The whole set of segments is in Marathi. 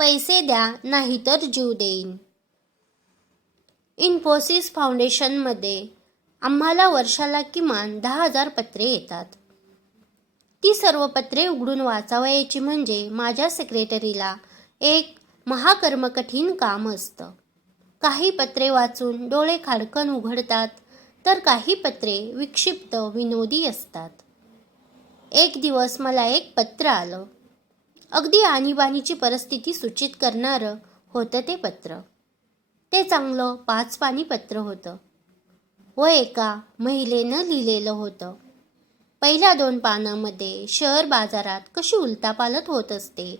पैसे द्या नाहीतर जीव देईन. इन्फोसिस फाउंडेशनमध्ये आम्हाला वर्षाला किमान 10,000 पत्रे येतात. ती सर्व पत्रे उघडून वाचावयाची म्हणजे माझ्या सेक्रेटरीला एक महाकर्मकठीण काम असतं. काही पत्रे वाचून डोळे खाडकन उघडतात, तर काही पत्रे विक्षिप्त विनोदी असतात. एक दिवस मला एक पत्र आलं. अगदी आणीबाणीची परिस्थिती सूचित करणारं होतं ते पत्र. ते चांगलं 5 पानी पत्र होतं व एका महिलेनं लिहिलेलं होतं. पहिल्या 2 पानांमध्ये शेअर बाजारात कशी उलथापालथ होत असते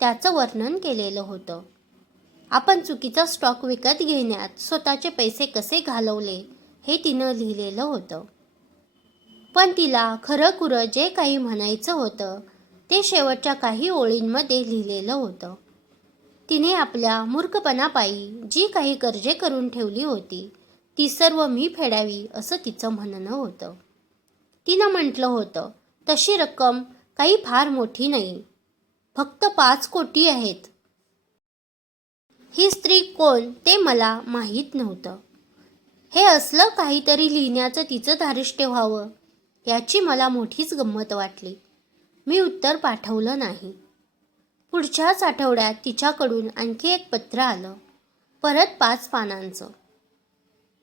त्याचं वर्णन केलेलं होतं. आपण चुकीचा स्टॉक विकत घेण्यात स्वतःचे पैसे कसे घालवले हे तिनं लिहिलेलं होतं. पण तिला खरंखुरं जे काही म्हणायचं होतं ते शेवटच्या काही ओळींमध्ये लिहिलेलं होतं. तिने आपल्या मूर्खपणापायी जी काही कर्जे करून ठेवली होती ती सर्व मी फेडावी असं तिचं म्हणणं होतं. तिनं म्हटलं होतं, तशी रक्कम काही फार मोठी नाही, फक्त 5 कोटी आहेत. ही स्त्री कोण ते मला माहीत नव्हतं. हे असलं काहीतरी लिहिण्याचं तिचं धारिष्ट्य व्हावं याची मला मोठीच गंमत वाटली. मी उत्तर पाठवलं नाही. पुढच्याच आठवड्यात तिच्याकडून आणखी एक पत्र आलं, परत 5 पानांचं.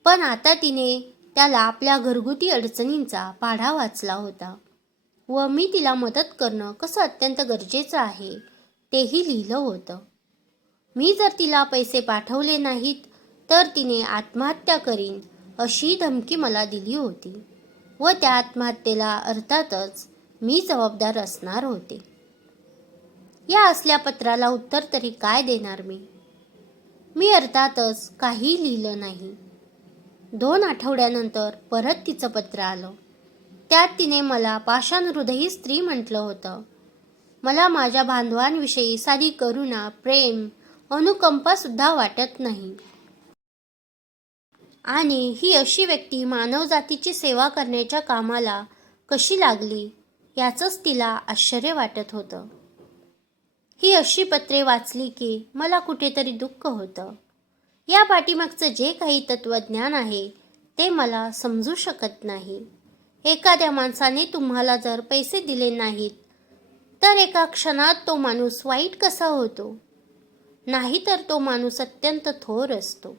पण आता तिने त्याला आपल्या घरगुती अडचणींचा पाढा वाचला होता व मी तिला मदत करणं कसं अत्यंत गरजेचं आहे तेही लिहिलं होतं. मी जर तिला पैसे पाठवले नाहीत तर तिने आत्महत्या करीन अशी धमकी मला दिली होती व त्या आत्महत्येला अर्थातच मी जबाबदार असणार होते. या असल्या पत्राला उत्तर तरी काय देणार मी अर्थातच काही लिहिलं नाही. 2 आठवड्यानंतर परत तिचं पत्र आलं. त्यात तिने मला पाषाण हृदयी स्त्री म्हटलं होतं. मला माझ्या बांधवांविषयी साधी करुणा, प्रेम, अनुकंपा सुद्धा वाटत नाही. आणि ही अशी व्यक्ती मानवजातीची सेवा करण्याच्या कामाला कशी लागली याचंच तिला आश्चर्य वाटत होतं. ही अशी पत्रे वाचली की मला कुठेतरी दुःख होतं. या पाठीमागचं जे काही तत्वज्ञान आहे ते मला समजू शकत नाही. एखाद्या माणसाने तुम्हाला जर पैसे दिले नाहीत तर एका क्षणात तो माणूस वाईट कसा होतो? नाहीतर तो माणूस अत्यंत थोर असतो.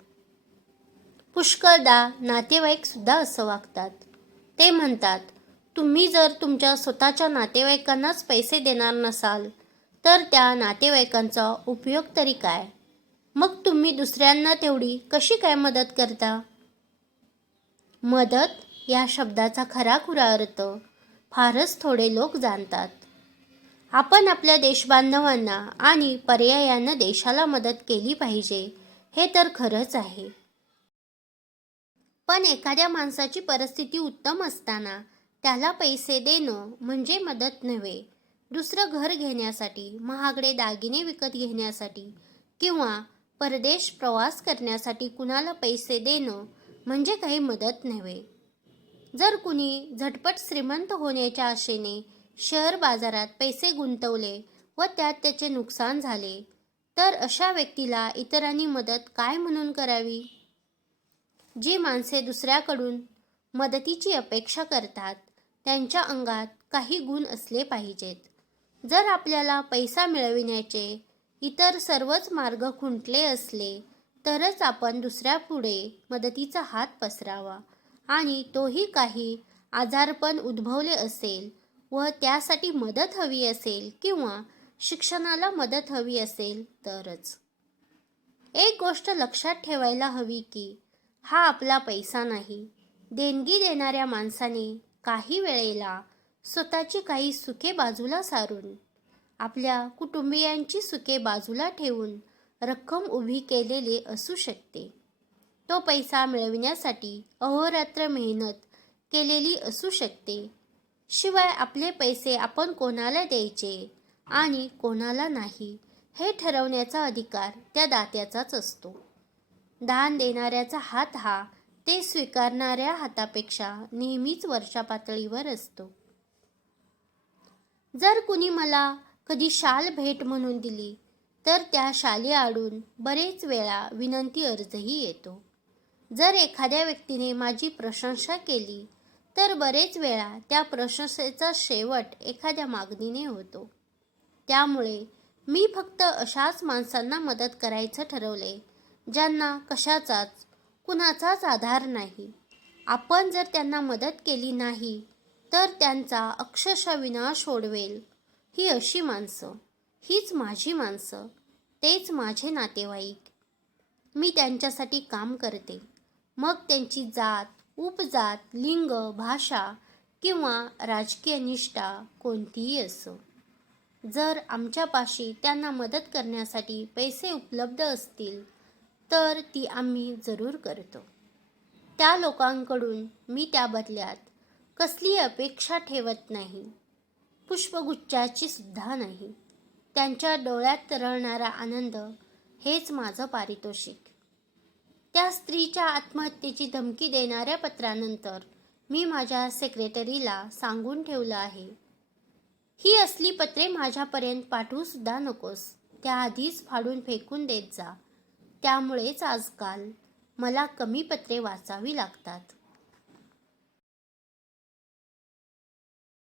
पुष्कळदा नातेवाईक सुद्धा असं वागतात. ते म्हणतात, तुम्ही जर तुमच्या स्वतःच्या नातेवाईकांनाच पैसे देणार नसाल तर त्या नातेवाईकांचा उपयोग तरी काय? मग तुम्ही दुसऱ्यांना तेवढी कशी काय मदत करता? मदत या शब्दाचा खराखुरा अर्थ फारच थोडे लोक जाणतात. आपण आपल्या देशबांधवांना आणि पर्यायानं देशाला मदत केली पाहिजे हे तर खरंच आहे. पण एखाद्या माणसाची परिस्थिती उत्तम असताना त्याला पैसे देणं म्हणजे मदत नव्हे. दुसरं घर घेण्यासाठी, महागडे दागिने विकत घेण्यासाठी किंवा परदेश प्रवास करण्यासाठी कुणाला पैसे देणं म्हणजे काही मदत नव्हे. जर कुणी झटपट श्रीमंत होण्याच्या आशेने शेअर बाजारात पैसे गुंतवले व त्यात त्याचे नुकसान झाले तर अशा व्यक्तीला इतरांनी मदत काय म्हणून करावी? जी माणसे दुसऱ्याकडून मदतीची अपेक्षा करतात त्यांच्या अंगात काही गुण असले पाहिजेत. जर आपल्याला पैसा मिळविण्याचे इतर सर्वच मार्ग खुंटले असले तरच आपण दुसऱ्यापुढे मदतीचा हात पसरावा आणि तोही काही आजारपण उद्भवले असेल व त्यासाठी मदत हवी असेल किंवा शिक्षणाला मदत हवी असेल तरच. एक गोष्ट लक्षात ठेवायला हवी की हा आपला पैसा नाही. देणगी देणाऱ्या माणसाने काही वेळेला स्वतःची काही सुखे बाजूला सारून आपल्या कुटुंबियांची सुखे बाजूला ठेवून रक्कम उभी केलेली असू शकते. तो पैसा मिळविण्यासाठी अहोरात्र मेहनत केलेली असू शकते. शिवाय आपले पैसे आपण कोणाला द्यायचे आणि कोणाला नाही हे ठरवण्याचा अधिकार त्या दात्याचाच असतो. दान देणाऱ्याचा हात हा ते स्वीकारणाऱ्या हातापेक्षा नेहमीच वरच्या पातळीवर असतो. जर कुणी मला कधी शाल भेट म्हणून दिली तर त्या शालेआडून बरेच वेळा विनंती अर्जही येतो. जर एखाद्या व्यक्तीने माझी प्रशंसा केली तर बरेच वेळा त्या प्रशंसेचा शेवट एखाद्या मागणीने होतो. त्यामुळे मी फक्त अशाच माणसांना मदत करायचं ठरवले ज्यांना कशाचाच कुणाचाच आधार नाही. आपण जर त्यांना मदत केली नाही तर त्यांचा अक्षरशः विनाश ओढवेल. ही अशी माणसं, हीच माझी माणसं, तेच माझे नातेवाईक. मी त्यांच्यासाठी काम करते, मग त्यांची जात, उपजात, लिंग, भाषा किंवा राजकीय निष्ठा कोणतीही असो. जर आमच्यापाशी त्यांना मदत करण्यासाठी पैसे उपलब्ध असतील तर ती आम्ही जरूर करतो. त्या लोकांकडून मी त्या बदल्यात कसली अपेक्षा ठेवत नाही, पुष्पगुच्छाची सुद्धा नाही. त्यांच्या डोळ्यात तरळणारा आनंद हेच माझं पारितोषिक. त्या स्त्रीच्या आत्महत्येची धमकी देणाऱ्या पत्रानंतर मी माझ्या सेक्रेटरीला सांगून ठेवलं आहे, ही असली पत्रे माझ्यापर्यंत पाठवू सुद्धा नकोस. त्याआधीच फाडून फेकून देत जा. त्यामुळेच आजकाल मला कमी पत्रे वाचावी लागतात.